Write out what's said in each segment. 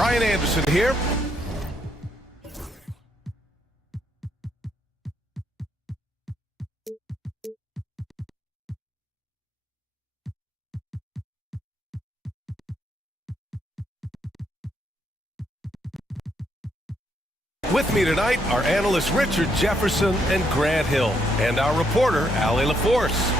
Brian Anderson here. With me tonight are analysts Richard Jefferson and Grant Hill, and our reporter, Allie LaForce.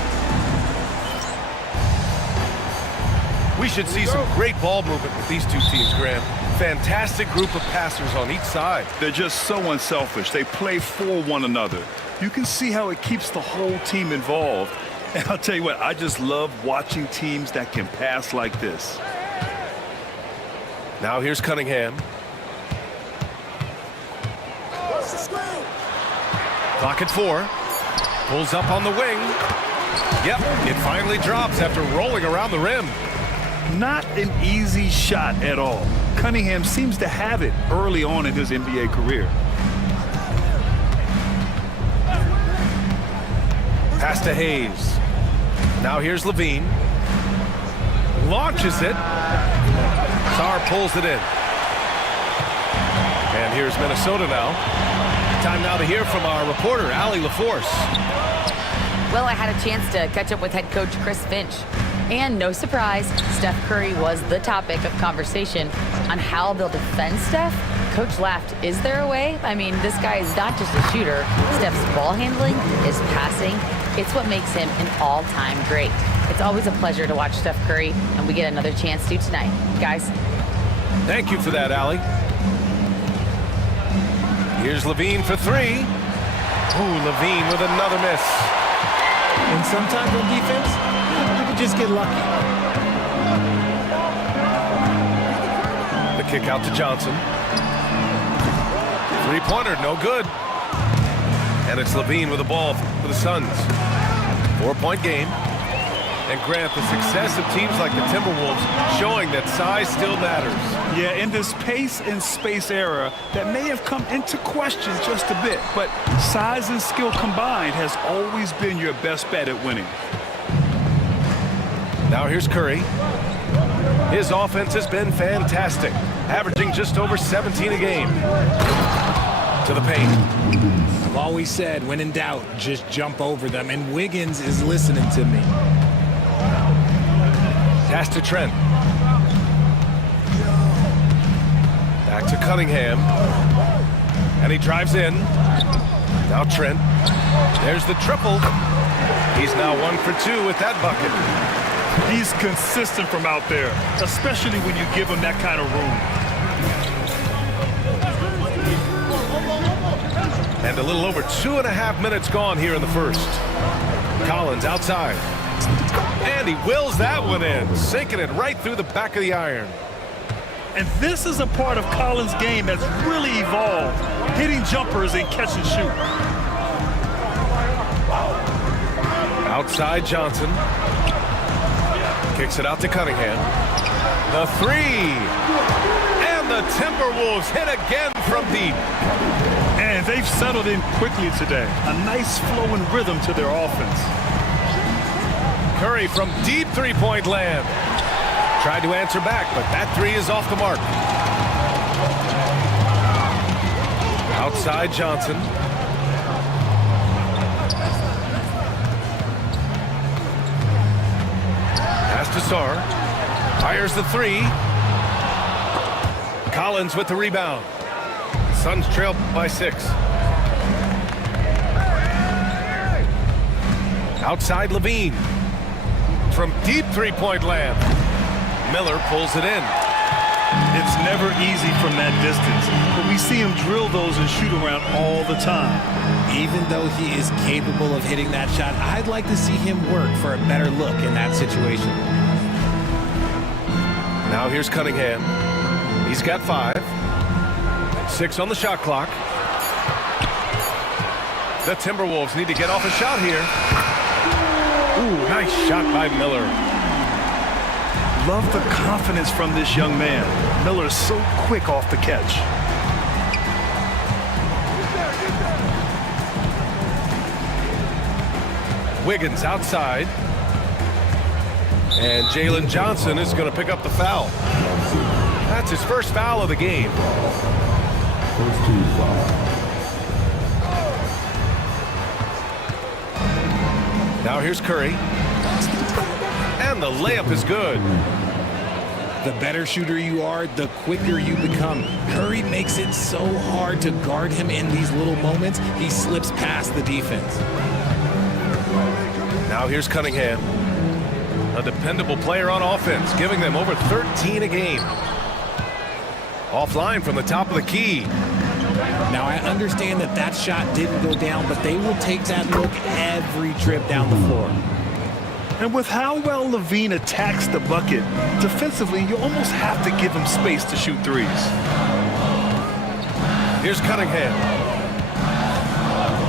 We should see some great ball movement with these two teams, Grant. Fantastic group of passers on each side. They're just so unselfish. They play for one another. You can see how it keeps the whole team involved. And I'll tell you what, I just love watching teams that can pass like this. Now here's Cunningham. Clock at 4. Pulls up on the wing. Yep, it finally drops after rolling around the rim. Not an easy shot at all. Cunningham seems to have it early on in his NBA career. Pass to Hayes. Now here's Levine. Launches it. Sarr pulls it in. And here's Minnesota now. Time now to hear from our reporter, Allie LaForce. Well, I had a chance to catch up with head coach Chris Finch. And no surprise, Steph Curry was the topic of conversation on how they'll defend Steph. Coach laughed, is there a way? I mean, this guy is not just a shooter. Steph's ball handling, his passing, it's what makes him an all-time great. It's always a pleasure to watch Steph Curry, and we get another chance to tonight. Guys. Thank you for that, Allie. Here's Levine for 3. Ooh, Levine with another miss. And sometimes on defense, you can just get lucky. The kick out to Johnson. Three-pointer, no good. And it's Levine with the ball for the Suns. 4-point game. And Grant, the success of teams like the Timberwolves showing that size still matters. Yeah, in this pace and space era, that may have come into question just a bit, but size and skill combined has always been your best bet at winning. Now here's Curry. His offense has been fantastic, averaging just over 17 a game. To the paint. I've always said, when in doubt, just jump over them, and Wiggins is listening to me. Pass to Trent. Back to Cunningham. And he drives in. Now Trent. There's the triple. He's now 1 for 2 with that bucket. He's consistent from out there, especially when you give him that kind of room. And a little over 2.5 minutes gone here in the first. Collins outside. And he wills that one in, sinking it right through the back of the iron. And this is a part of Collins' game that's really evolved, hitting jumpers and catch and shoot. Outside Johnson. Kicks it out to Cunningham. The 3. And the Timberwolves hit again from deep. And they've settled in quickly today. A nice flow and rhythm to their offense. Curry from deep three-point land. Tried to answer back, but that 3 is off the mark. Outside Johnson. Pass to Sarr. Fires the 3. Collins with the rebound. Suns trail by 6. Outside Levine. From deep three-point land. Miller pulls it in. It's never easy from that distance, but we see him drill those and shoot around all the time. Even though he is capable of hitting that shot, I'd like to see him work for a better look in that situation. Now here's Cunningham. He's got 5. 6 on the shot clock. The Timberwolves need to get off a shot here. Ooh, nice shot by Miller. Love the confidence from this young man. Miller is so quick off the catch. Wiggins outside. And Jalen Johnson is going to pick up the foul. That's his first foul of the game. First team foul. Now here's Curry. And the layup is good. The better shooter you are, the quicker you become. Curry makes it so hard to guard him in these little moments. He slips past the defense. Now here's Cunningham. A dependable player on offense, giving them over 13 a game. Offline from the top of the key. Now, I understand that that shot didn't go down, but they will take that look every trip down the floor. And with how well Levine attacks the bucket, defensively, you almost have to give him space to shoot threes. Here's Cunningham.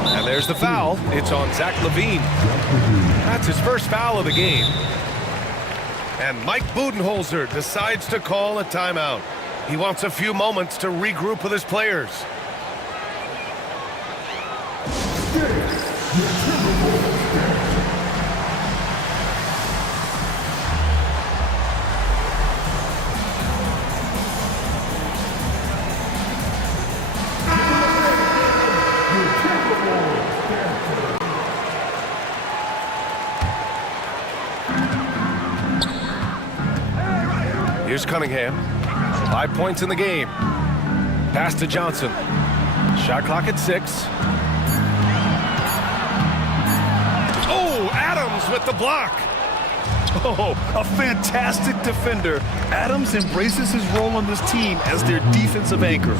And there's the foul. It's on Zach Levine. That's his first foul of the game. And Mike Budenholzer decides to call a timeout. He wants a few moments to regroup with his players. Here's Cunningham. 5 points in the game. Pass to Johnson. Shot clock at 6. Oh, Adams with the block. Oh, a fantastic defender. Adams embraces his role on this team as their defensive anchor.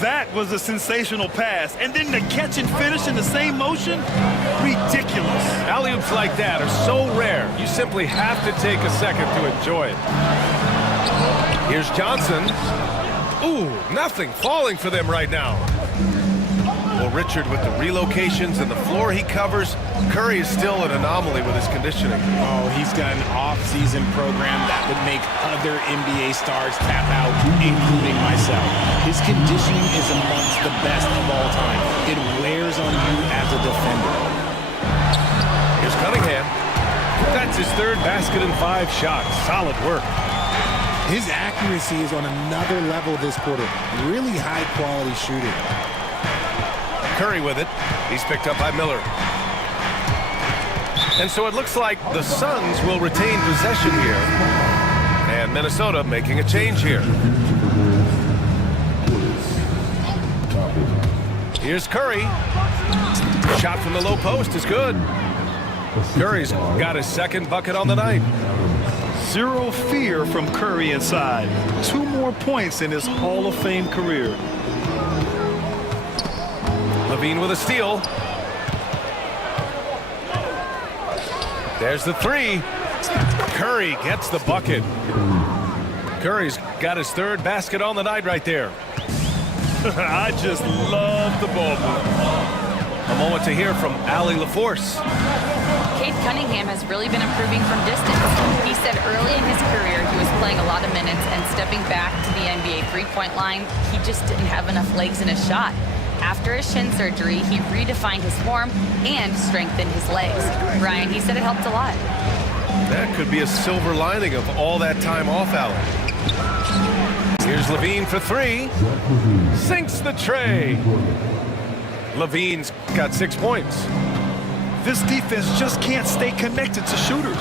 That was a sensational pass. And then the catch and finish in the same motion? Ridiculous. Alley-oops like that are so rare, you simply have to take a second to enjoy it. Here's Johnson. Ooh, nothing falling for them right now. Well, Richard, with the relocations and the floor he covers, Curry is still an anomaly with his conditioning. Oh, he's got an off-season program that would make other NBA stars tap out, including myself. His conditioning is amongst the best of all time. It wears on you as a defender. Here's Cunningham. That's his third basket in 5 shots. Solid work. His accuracy is on another level this quarter. Really high-quality shooting. Curry with it. He's picked up by Miller. And so it looks like the Suns will retain possession here. And Minnesota making a change here. Here's Curry. Shot from the low post is good. Curry's got his second bucket on the night. Zero fear from Curry inside. 2 more points in his Hall of Fame career. Levine with a steal. There's the 3. Curry gets the bucket. Curry's got his third basket on the night right there. I just love the ball move. A moment to hear from Allie LaForce. Cade Cunningham has really been improving from distance. He said early in his career he was playing a lot of minutes and stepping back to the NBA three-point line, he just didn't have enough legs in his shot. After his shin surgery, he redefined his form and strengthened his legs. Ryan, he said it helped a lot. That could be a silver lining of all that time off, Allen. Here's Levine for 3. Sinks the tray. Levine's got 6 points. This defense just can't stay connected to shooters.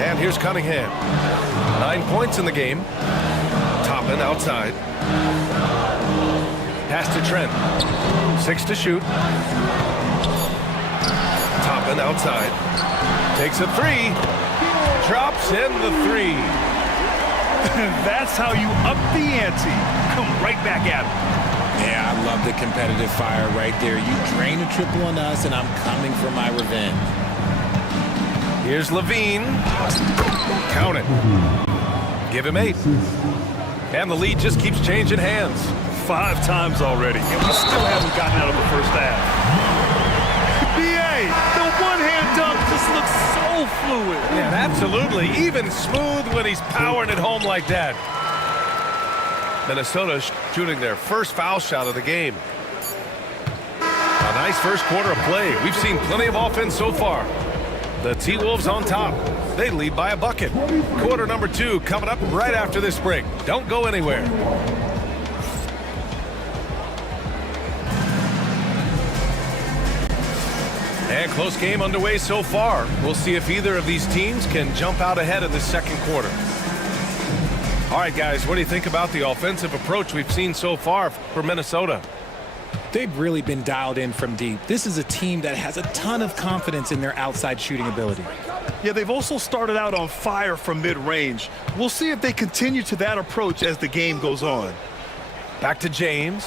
And here's Cunningham. 9 points in the game. Toppin outside. Pass to Trent. 6 to shoot. Toppin outside. Takes a 3. Drops in the 3. That's how you up the ante. Come right back at him. Yeah, I love the competitive fire right there. You drain a triple on us, and I'm coming for my revenge. Here's Levine. Count it. Give him 8. And the lead just keeps changing hands. 5 times already, and we still haven't gotten out of the first half. B.A., the one-hand dunk just looks so fluid. Yeah, absolutely. Even smooth when he's powering it home like that. Minnesota shooting their first foul shot of the game. A nice first quarter of play. We've seen plenty of offense so far. The T-Wolves on top. They lead by a bucket. Quarter number 2 coming up right after this break. Don't go anywhere. And close game underway so far. We'll see if either of these teams can jump out ahead in the second quarter. All right, guys, what do you think about the offensive approach we've seen so far for Minnesota? They've really been dialed in from deep. This is a team that has a ton of confidence in their outside shooting ability. Yeah, they've also started out on fire from mid-range. We'll see if they continue to that approach as the game goes on. Back to James.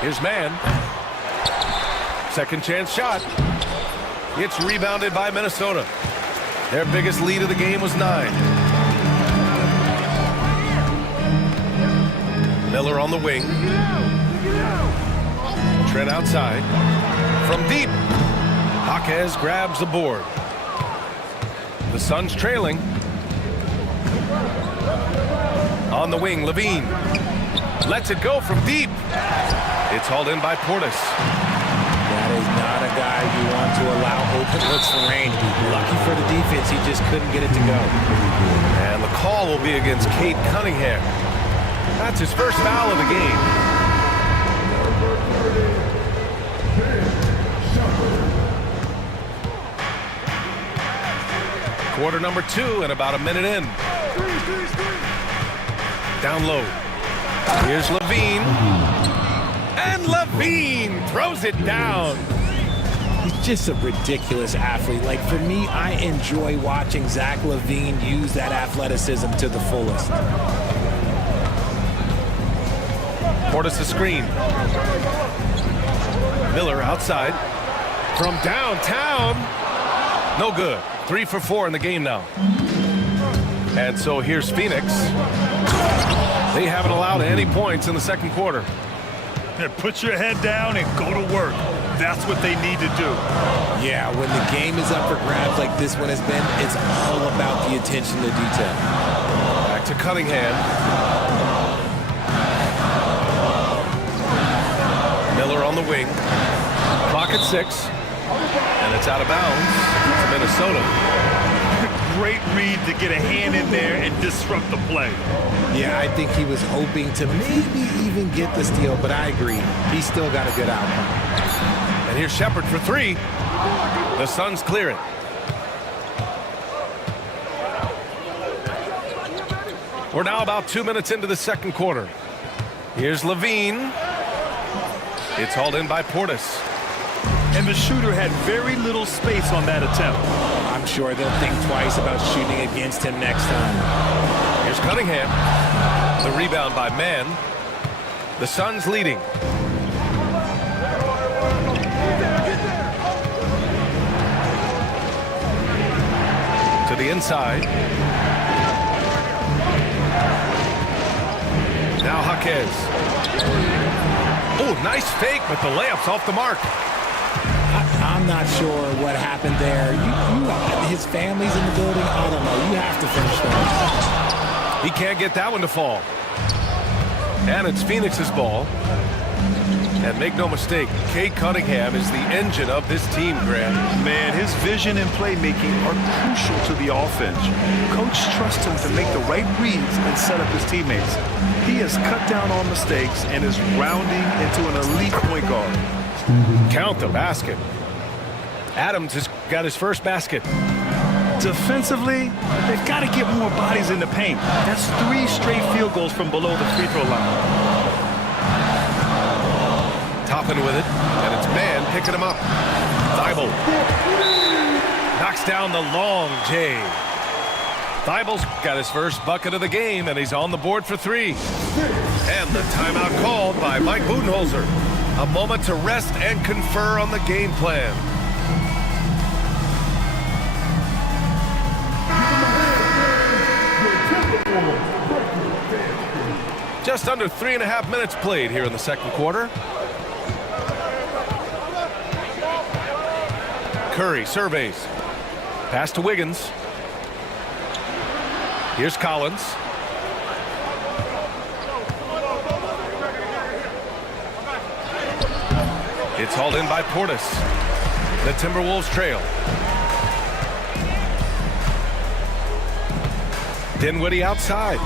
Here's Man. Second chance shot. It's rebounded by Minnesota. Their biggest lead of the game was 9. Miller on the wing. Trent outside. From deep. Jaquez grabs the board. The Suns trailing. On the wing, Levine. Lets it go from deep. It's hauled in by Portis. That is not a guy you want to allow open looks for Rain. Lucky for the defense, he just couldn't get it to go. And the call will be against Cade Cunningham. That's his first foul of the game. Quarter number 2 and about a minute in. Down low. Here's Levine. And Levine throws it down. He's just a ridiculous athlete. Like, for me, I enjoy watching Zach LaVine use that athleticism to the fullest. Portis a screen. Miller outside. From downtown. No good. 3 for 4 in the game now. And so here's Phoenix. They haven't allowed any points in the second quarter. Put your head down and go to work. That's what they need to do. Yeah, when the game is up for grabs like this one has been, it's all about the attention to detail. Back to Cunningham. Miller on the wing. Clock at 6. And it's out of bounds to Minnesota. Great read to get a hand in there and disrupt the play. Yeah, I think he was hoping to maybe even get the steal, but I agree. He still got a good outcome. And here's Shepard for 3. The Suns clear it. We're now about 2 minutes into the second quarter. Here's Levine. It's hauled in by Portis. And the shooter had very little space on that attempt. I'm sure they'll think twice about shooting against him next time. Here's Cunningham. The rebound by Man. The Suns leading. To the inside. Now Jaquez. Oh, nice fake, but the layup's off the mark. I'm not sure what happened there. His family's in the building. I don't know. You have to finish that. He can't get that one to fall. And it's Phoenix's ball. And make no mistake, Cade Cunningham is the engine of this team, Grant. Man, his vision and playmaking are crucial to the offense. Coach trusts him to make the right reads and set up his teammates. He has cut down on mistakes and is rounding into an elite point guard. Count the basket. Adams has got his first basket. Defensively, they've got to get more bodies in the paint. That's 3 straight field goals from below the free throw line. Toppin with it, and it's Man picking him up. Thibault knocks down the long J. Thibault's got his first bucket of the game, and he's on the board for 3. And the timeout called by Mike Budenholzer. A moment to rest and confer on the game plan. Just under 3.5 minutes played here in the second quarter. Curry surveys. Pass to Wiggins. Here's Collins. It's hauled in by Portis. The Timberwolves trail. Dinwiddie outside.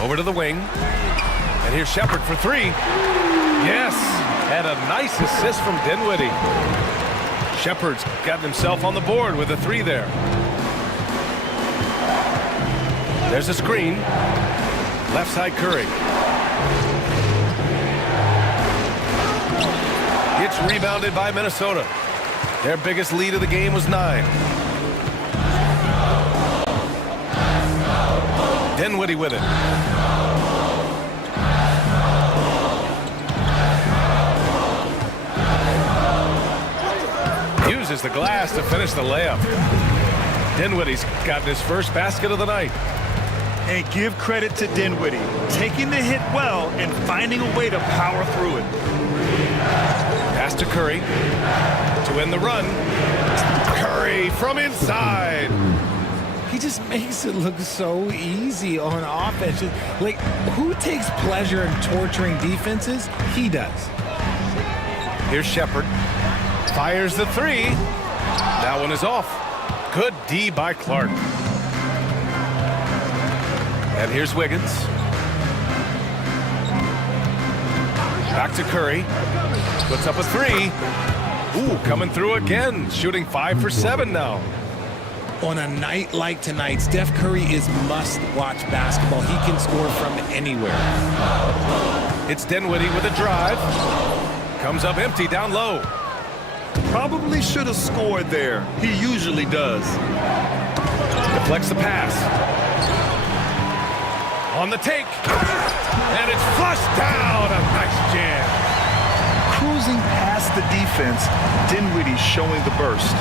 Over to the wing. And here's Shepard for three. Yes, and a nice assist from Dinwiddie. Shepard's gotten himself on the board with a three there. There's a screen. Left side Curry. It's rebounded by Minnesota. Their biggest lead of the game was 9. Dinwiddie with it. Uses the glass to finish the layup. Dinwiddie's gotten his first basket of the night. And give credit to Dinwiddie, taking the hit well and finding a way to power through it. Pass to Curry to end the run. Curry from inside. He just makes it look so easy on offense. Like, who takes pleasure in torturing defenses? He does. Here's Shepard. Fires the three. That one is off. Good D by Clark. And here's Wiggins. Back to Curry. Puts up a three. Ooh, coming through again. Shooting 5 for 7 now. On a night like tonight, Steph Curry is must-watch basketball. He can score from anywhere. It's Dinwiddie with a drive. Comes up empty down low. Probably should have scored there. He usually does. Deflects the pass. On the take. And it's flushed down. A nice jam. Cruising past the defense, Dinwiddie showing the burst.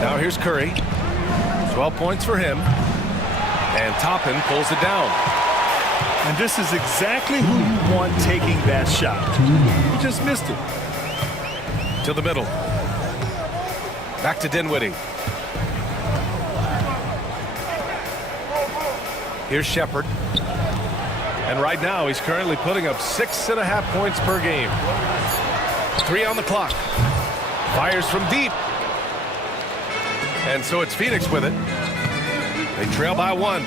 Now here's Curry. 12 points for him. And Toppin pulls it down. And this is exactly who you want taking that shot. He just missed it. To the middle. Back to Dinwiddie. Here's Shepard. And right now he's currently putting up 6.5 points per game. 3 on the clock. Fires from deep. And so it's Phoenix with it. They trail by 1.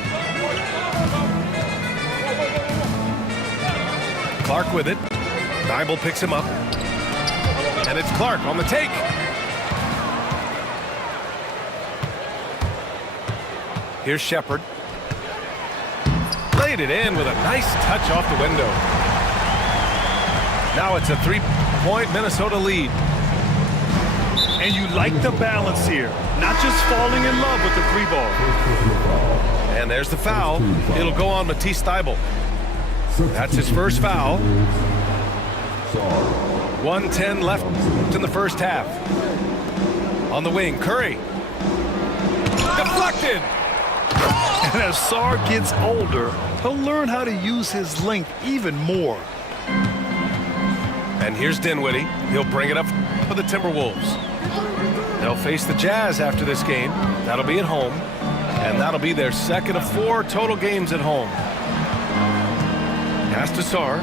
Clark with it. Nibel picks him up. And it's Clark on the take. Here's Shepard. Laid it in with a nice touch off the window. Now it's a 3-point Minnesota lead. And you like the balance here. Not just falling in love with the 3 ball. And there's the foul. It'll go on Matisse Thybulle. That's his first foul. 1:10 left in the first half. On the wing, Curry. Deflected. And as Sarr gets older, he'll learn how to use his length even more. And here's Dinwiddie. He'll bring it up for the Timberwolves. They'll face the Jazz after this game. That'll be at home. And that'll be their second of 4 total games at home. Pass to Sarr.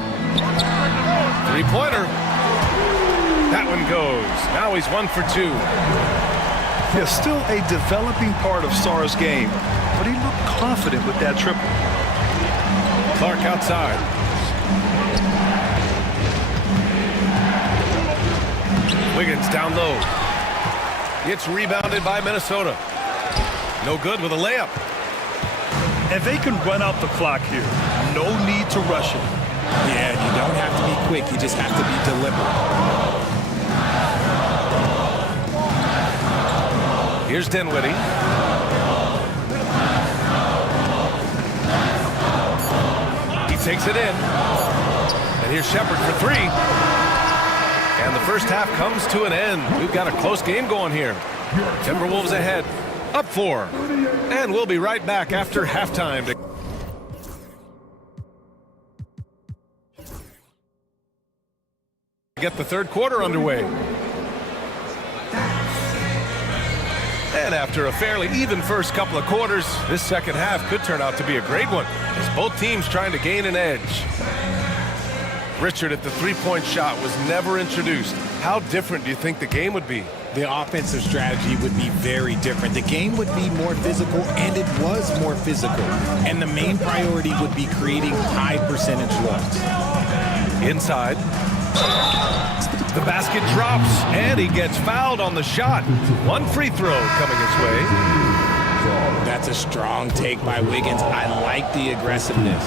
3-pointer. That one goes. Now he's 1 for 2. There's still a developing part of Sarr's game, but he looked confident with that triple. Clark outside. Wiggins down low. It's rebounded by Minnesota. No good with a layup. And they can run out the clock here. No need to rush it. Yeah, you don't have to be quick. You just have to be deliberate. Here's Dinwiddie. He takes it in. And here's Shepard for 3. And the first half comes to an end. We've got a close game going here. Timberwolves ahead. Up 4. And we'll be right back after halftime to get the third quarter underway. And after a fairly even first couple of quarters, this second half could turn out to be a great one, as both teams trying to gain an edge. Richard, if the three-point shot was never introduced, how different do you think the game would be? The offensive strategy would be very different. The game would be more physical, and it was more physical. And the main priority would be creating high percentage looks. Inside. The basket drops, and he gets fouled on the shot. One free throw coming his way. That's a strong take by Wiggins. I like the aggressiveness.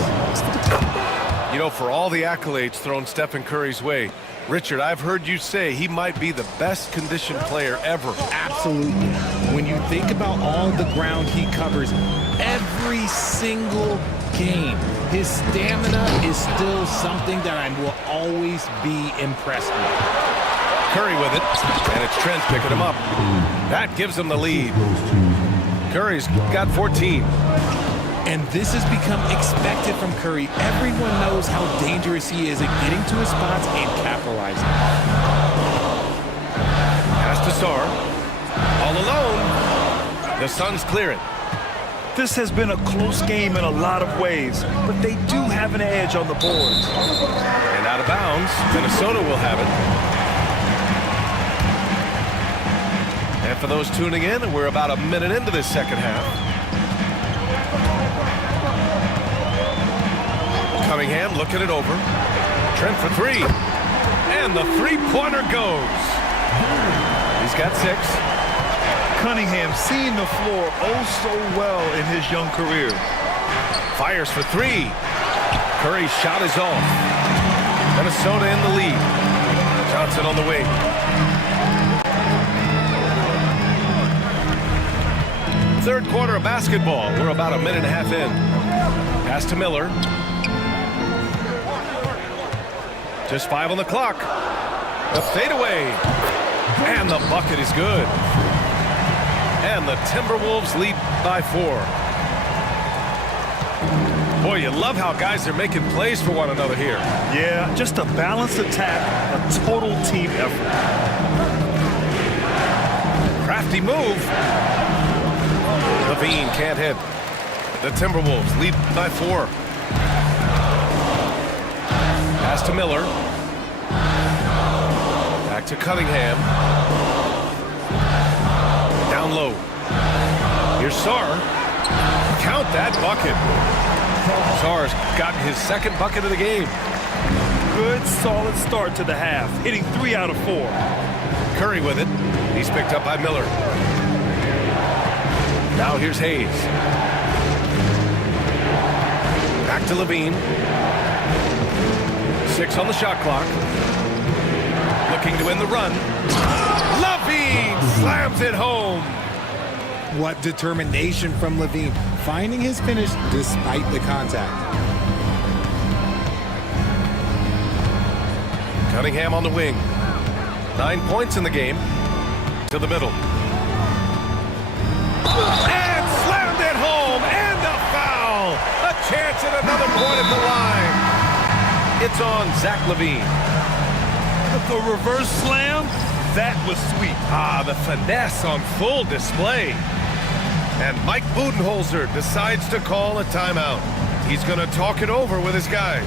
You know, for all the accolades thrown Stephen Curry's way, Richard, I've heard you say he might be the best conditioned player ever. Absolutely. When you think about all the ground he covers every single game, his stamina is still something that I will always be impressed with. Curry with it, and it's Trent picking him up. That gives him the lead. Curry's got 14. And this has become expected from Curry. Everyone knows how dangerous he is at getting to his spots and capitalizing. Pass to Sarr. All alone. The Suns clear it. This has been a close game in a lot of ways, but they do have an edge on the boards. And out of bounds, Minnesota will have it. And for those tuning in, we're about a minute into this second half. Cunningham looking it over. Trent for three. And the three-pointer goes. He's got 6. Cunningham seeing the floor oh so well in his young career. Fires for 3. Curry's shot is off. Minnesota in the lead. Johnson on the wing. Third quarter of basketball. We're about a minute and a half in. Pass to Miller. Just 5 on the clock. The fadeaway. And the bucket is good. And the Timberwolves lead by 4. Boy, you love how guys are making plays for one another here. Yeah, just a balanced attack, a total team effort. Crafty move. Levine can't hit. The Timberwolves lead by 4. Pass to Miller. Back to Cunningham. Down low. Here's Sarr. Count that bucket. Sarr's gotten his second bucket of the game. Good, solid start to the half, hitting 3 out of 4. Curry with it. He's picked up by Miller. Now here's Hayes. Back to Levine. 6 on the shot clock. Looking to win the run. Levine slams it home. What determination from Levine, finding his finish despite the contact. Cunningham on the wing. 9 points in the game. To the middle. And slammed it home. And a foul. A chance at another point at the line. It's on Zach LaVine. The reverse slam, that was sweet. Ah, the finesse on full display. And Mike Budenholzer decides to call a timeout. He's going to talk it over with his guys.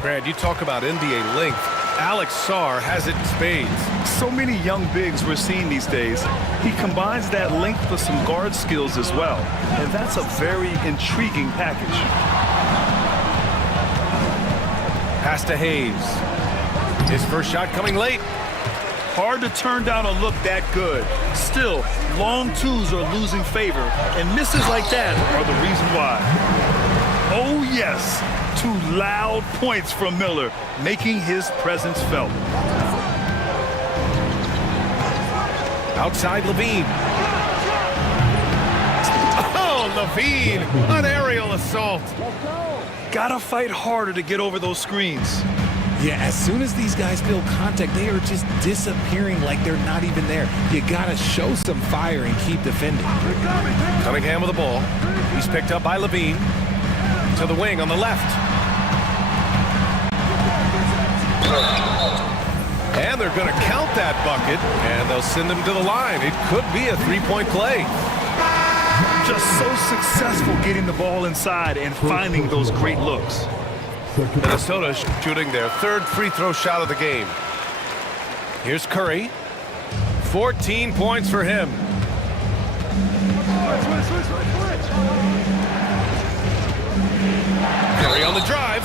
Brad, you talk about NBA length. Alex Sarr has it in spades. So many young bigs we're seeing these days. He combines that length with some guard skills as well. And that's a very intriguing package. Pass to Hayes. His first shot coming late. Hard to turn down a look that good. Still, long twos are losing favor, and misses like that are the reason why. Oh yes, 2 loud points from Miller, making his presence felt. Outside Levine. Oh, Levine, an aerial assault. Gotta fight harder to get over those screens. Yeah, as soon as these guys feel contact, they are just disappearing like they're not even there. You got to show some fire and keep defending. Cunningham with the ball. He's picked up by Levine. To the wing on the left. And they're going to count that bucket, and they'll send him to the line. It could be a three-point play. Just so successful getting the ball inside and finding those great looks. Minnesota shooting their third free throw shot of the game. Here's Curry. 14 points for him. Curry on the drive.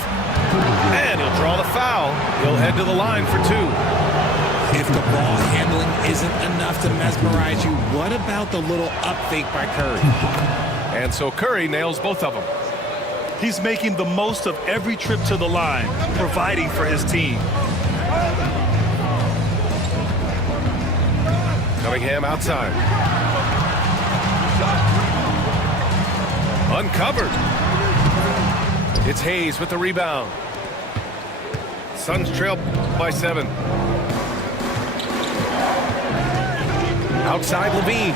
And he'll draw the foul. He'll head to the line for two. If the ball handling isn't enough to mesmerize you, what about the little up fake by Curry? And so Curry nails both of them. He's making the most of every trip to the line, providing for his team. Cunningham outside. Uncovered. It's Hayes with the rebound. Suns trail by 7. Outside Levine.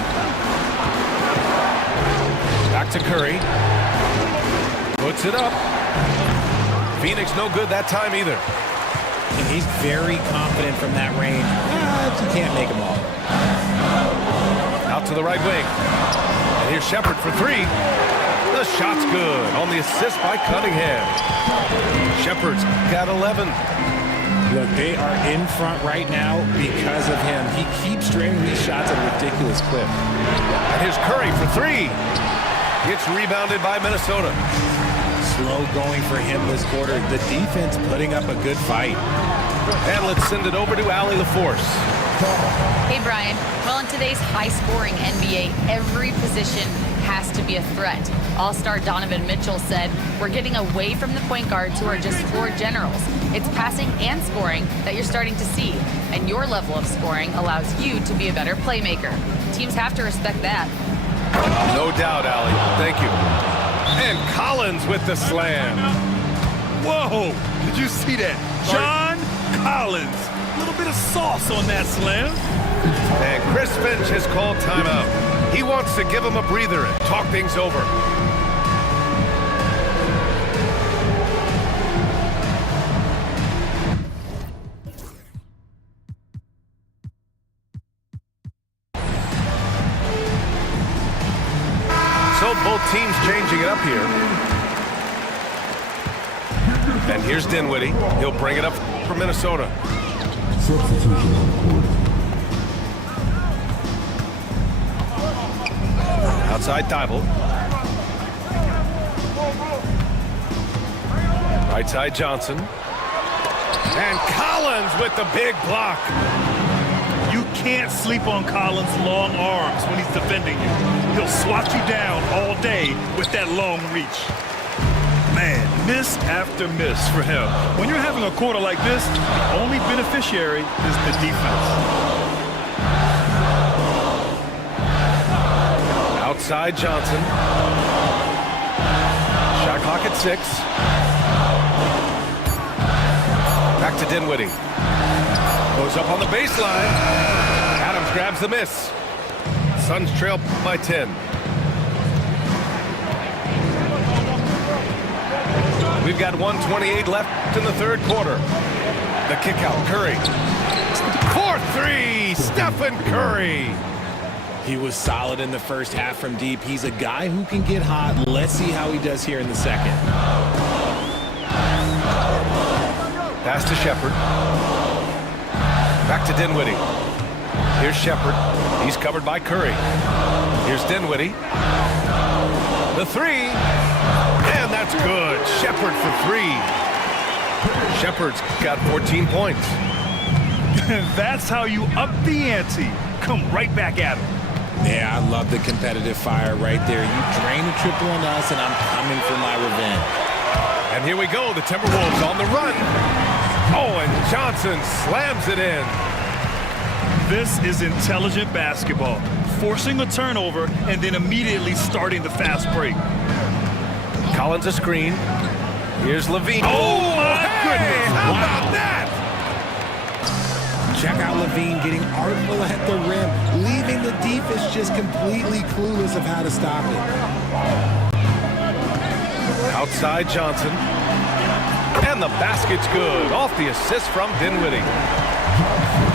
Back to Curry. Puts it up. Phoenix no good that time either. And he's very confident from that range. But you can't make them all. Out to the right wing. And here's Shepard for 3. The shot's good on the assist by Cunningham. Shepard's got 11. Look, they are in front right now because of him. He keeps draining these shots at a ridiculous clip. And here's Curry for 3. It's rebounded by Minnesota. Slow going for him this quarter. The defense putting up a good fight. And let's send it over to Allie LaForce. Hey, Brian. Well, in today's high-scoring NBA, every position has to be a threat. All-star Donovan Mitchell said, "We're getting away from the point guards who are just floor generals. It's passing and scoring that you're starting to see, and your level of scoring allows you to be a better playmaker. Teams have to respect that." No doubt, Allie. Thank you. And Collins with the slam. Whoa! Did you see that? John Collins. A little bit of sauce on that slam. And Chris Finch has called timeout. He wants to give him a breather and talk things over. So both teams changing it up here. And here's Dinwiddie. He'll bring it up for Minnesota. Substitution on the court. Outside Thibault. Right side Johnson. And Collins with the big block. You can't sleep on Collins' long arms when he's defending you. He'll swat you down all day with that long reach. Man, miss after miss for him. When you're having a quarter like this, the only beneficiary is the defense. Outside Johnson. Shot clock at 6. Back to Dinwiddie. Goes up on the baseline. Adams grabs the miss. Suns trail by 10. We've got 1:28 left in the third quarter. The kick out, Curry. 4-3, Stephen Curry. He was solid in the first half from deep. He's a guy who can get hot. Let's see how he does here in the second. Pass to Shepard. Back to Dinwiddie. Here's Shepard. He's covered by Curry. Here's Dinwiddie. The 3. And that's good. Shepard for 3. Shepard's got 14 points. That's how you up the ante. Come right back at him. Yeah, I love the competitive fire right there. You drain a triple on us, and I'm coming for my revenge. And here we go. The Timberwolves on the run. Oh, and Johnson slams it in. This is intelligent basketball. Forcing a turnover and then immediately starting the fast break. Collins a screen. Here's Levine. Oh, my goodness. How Wow. about that? Check out Levine getting artful at the rim, leaving the defense just completely clueless of how to stop it. Outside Johnson. And the basket's good. Off the assist from Dinwiddie.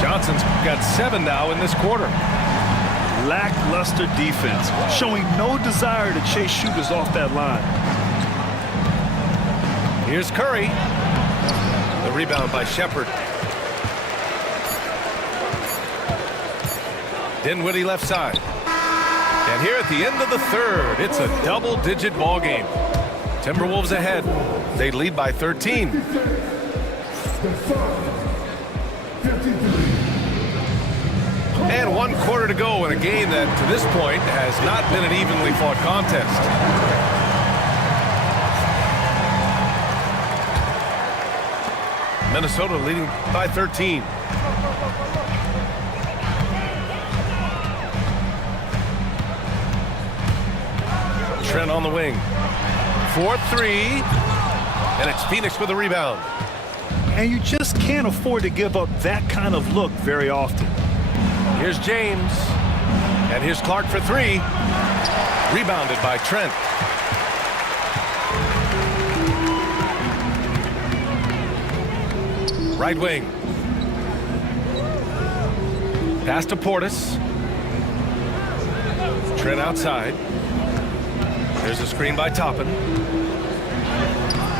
Johnson's got 7 now in this quarter. Lackluster defense, showing no desire to chase shooters off that line. Here's Curry. The rebound by Shepard. Dinwiddie left side. And here at the end of the third, it's a double-digit ball game. Timberwolves ahead. They lead by 13. And 1 quarter to go in a game that, to this point, has not been an evenly fought contest. Minnesota leading by 13. Trent on the wing. 4-3. And it's Phoenix with a rebound. And you just can't afford to give up that kind of look very often. Here's James. And here's Clark for 3. Rebounded by Trent. Right wing. Pass to Portis. Trent outside. There's a screen by Toppin.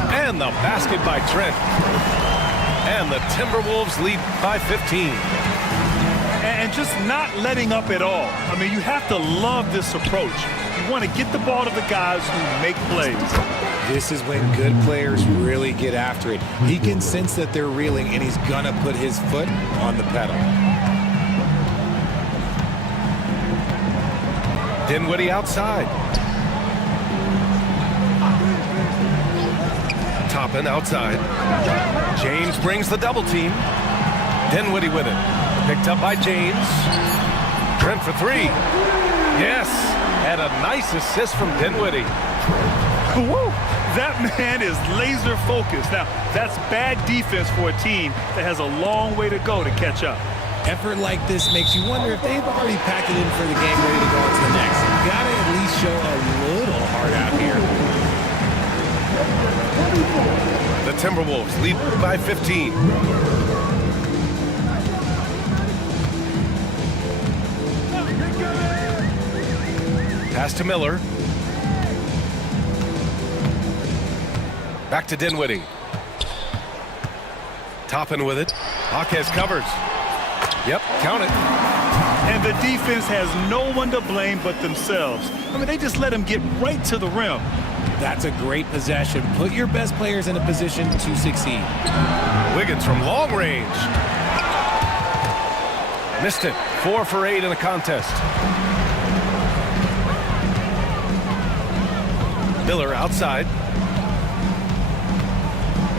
And the basket by Trent. And the Timberwolves lead by 15. And just not letting up at all. I mean, you have to love this approach. You want to get the ball to the guys who make plays. This is when good players really get after it. He can sense that they're reeling, and he's gonna put his foot on the pedal. Dinwiddie outside. Toppin outside. James brings the double team. Dinwiddie with it. Picked up by James. Trent for 3. Yes. And a nice assist from Dinwiddie. Woo! That man is laser focused. Now, that's bad defense for a team that has a long way to go to catch up. Effort like this makes you wonder if they've already packed it in for the game, ready to go on to the next. Gotta at least show a little heart out here. The Timberwolves lead by 15. Pass to Miller. Back to Dinwiddie. Toppin with it. Hawkes covers. Yep, count it. And the defense has no one to blame but themselves. I mean, they just let him get right to the rim. That's a great possession. Put your best players in a position to succeed. Wiggins from long range. Missed it. 4 for 8 in the contest. Miller outside.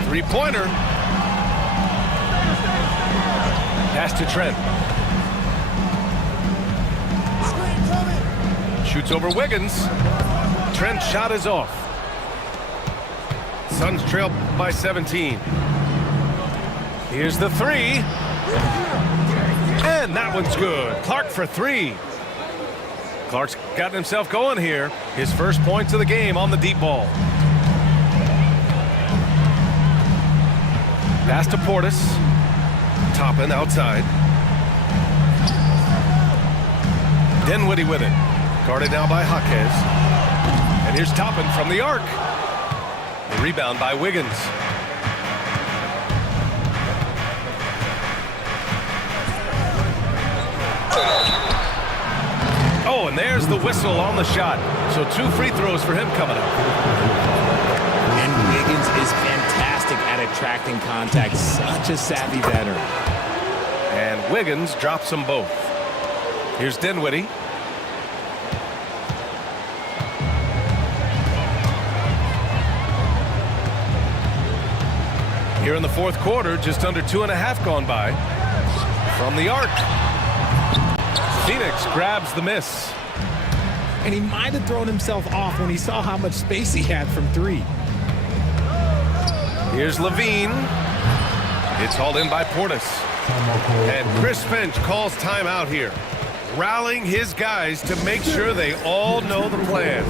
3-pointer. Pass to Trent. Shoots over Wiggins. Trent's shot is off. Suns trail by 17. Here's the 3. And that one's good. Clark for 3. Clark's gotten himself going here. His first points of the game on the deep ball. Pass to Portis. Toppin outside. Dinwiddie with it. Guarded now by Hawkes. And here's Toppin from the arc. The rebound by Wiggins. Oh, and there's the whistle on the shot. So 2 free throws for him coming up. And Wiggins is fantastic at attracting contact. Such a savvy veteran. And Wiggins drops them both. Here's Dinwiddie. Here in the fourth quarter, just under 2.5 gone by. From the arc. Phoenix grabs the miss. And he might have thrown himself off when he saw how much space he had from 3. Here's Levine. It's hauled in by Portis. And Chris Finch calls timeout here, rallying his guys to make sure they all know the plan.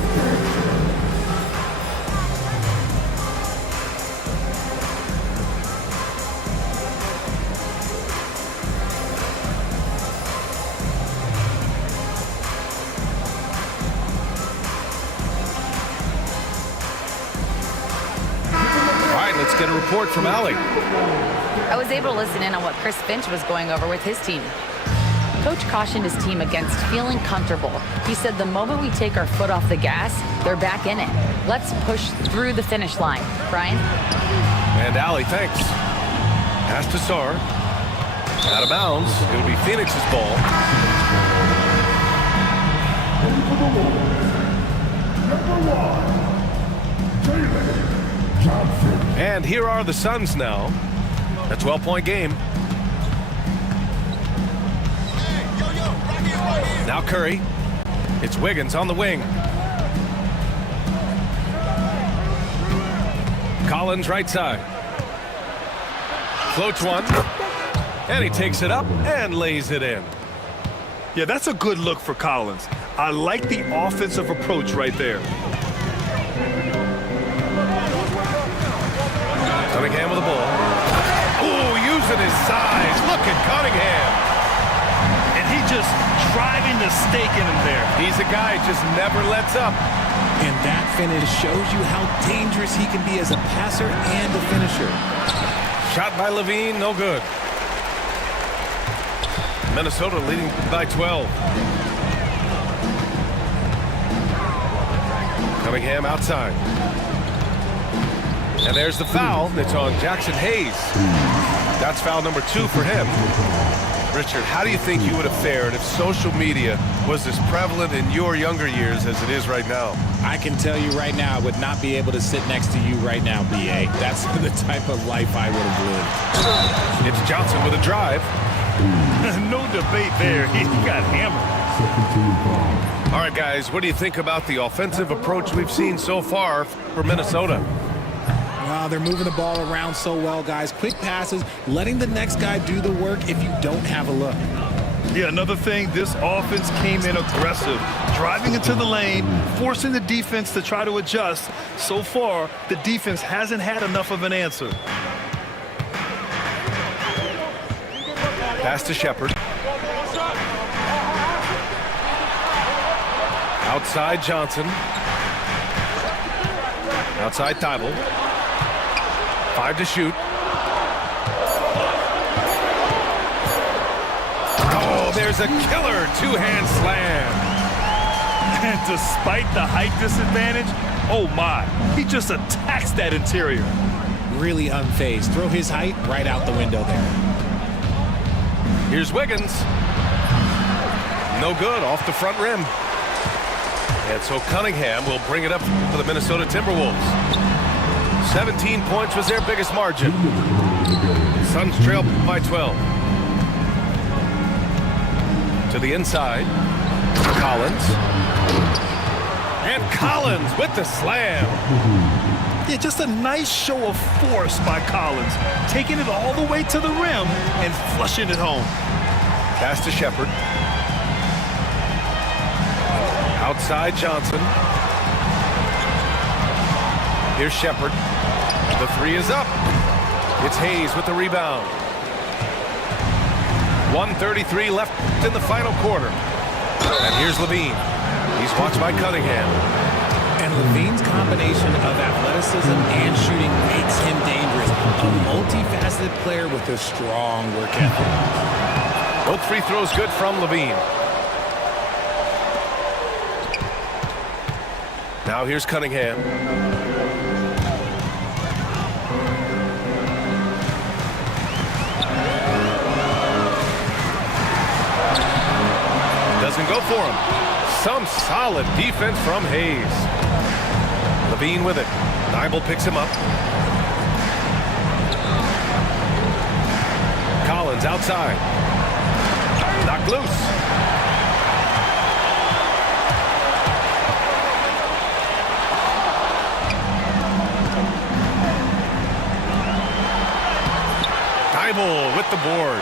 Let's get a report from Allie. I was able to listen in on what Chris Finch was going over with his team. Coach cautioned his team against feeling comfortable. He said the moment we take our foot off the gas, they're back in it. Let's push through the finish line. Brian? And Allie, thanks. Pass to Sar. Out of bounds. It'll be Phoenix's ball. And here are the Suns now. A 12-point game. Now Curry. It's Wiggins on the wing. Collins right side. Floats one. And he takes it up and lays it in. Yeah, that's a good look for Collins. I like the offensive approach right there. Cunningham with the ball. Ooh, using his size. Look at Cunningham. And he just driving the stake in him there. He's a guy just never lets up. And that finish shows you how dangerous he can be as a passer and a finisher. Shot by Levine, no good. Minnesota leading by 12. Cunningham outside. And there's the foul. It's on Jackson Hayes. That's foul number 2 for him. Richard, how do you think you would have fared if social media was as prevalent in your younger years as it is right now? I can tell you right now, I would not be able to sit next to you right now, B.A. That's the type of life I would have lived. It's Johnson with a drive. No debate there. He got hammered. All right, guys, what do you think about the offensive approach we've seen so far for Minnesota? Wow, they're moving the ball around so well, guys. Quick passes, letting the next guy do the work if you don't have a look. Yeah, another thing, this offense came in aggressive, driving into the lane, forcing the defense to try to adjust. So far, the defense hasn't had enough of an answer. Pass to Shepard. Outside Johnson. Outside Thibault. 5 to shoot. Oh, there's a killer two-hand slam. And despite the height disadvantage, oh my, he just attacks that interior. Really unfazed. Throw his height right out the window there. Here's Wiggins. No good, off the front rim. And so Cunningham will bring it up for the Minnesota Timberwolves. 17 points was their biggest margin. Suns trail by 12. To the inside. Collins. And Collins with the slam. Yeah, just a nice show of force by Collins, taking it all the way to the rim and flushing it home. Pass to Shepard. Outside Johnson. Here's Shepard. The 3 is up. It's Hayes with the rebound. 1:33 left in the final quarter. And here's Levine. He's watched by Cunningham. And Levine's combination of athleticism and shooting makes him dangerous. A multifaceted player with a strong work ethic. Both free throws good from Levine. Now here's Cunningham. Doesn't go for him. Some solid defense from Hayes. Levine with it. Thibault picks him up. Collins outside. Knocked loose. board.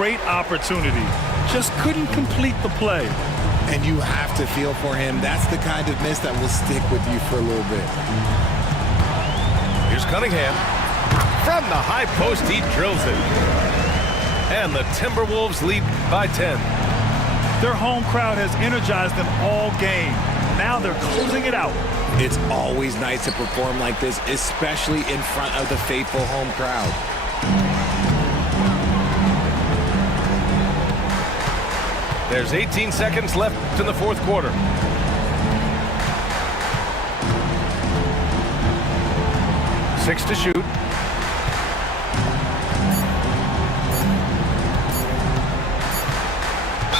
Great opportunity. Just couldn't complete the play. And you have to feel for him. That's the kind of miss that will stick with you for a little bit. Here's Cunningham. From the high post, he drills it. And the Timberwolves lead by 10. Their home crowd has energized them all game. Now they're closing it out. It's always nice to perform like this, especially in front of the faithful home crowd. There's 18 seconds left in the fourth quarter. Six to shoot.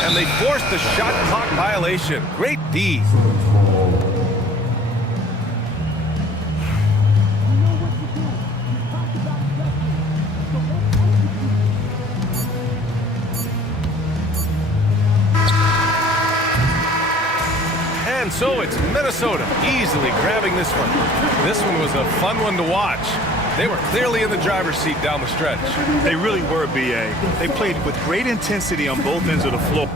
And they forced the shot clock violation. Great D. And so it's Minnesota easily grabbing this one. This one was a fun one to watch. They were clearly in the driver's seat down the stretch. They really were, B.A. They played with great intensity on both ends of the floor.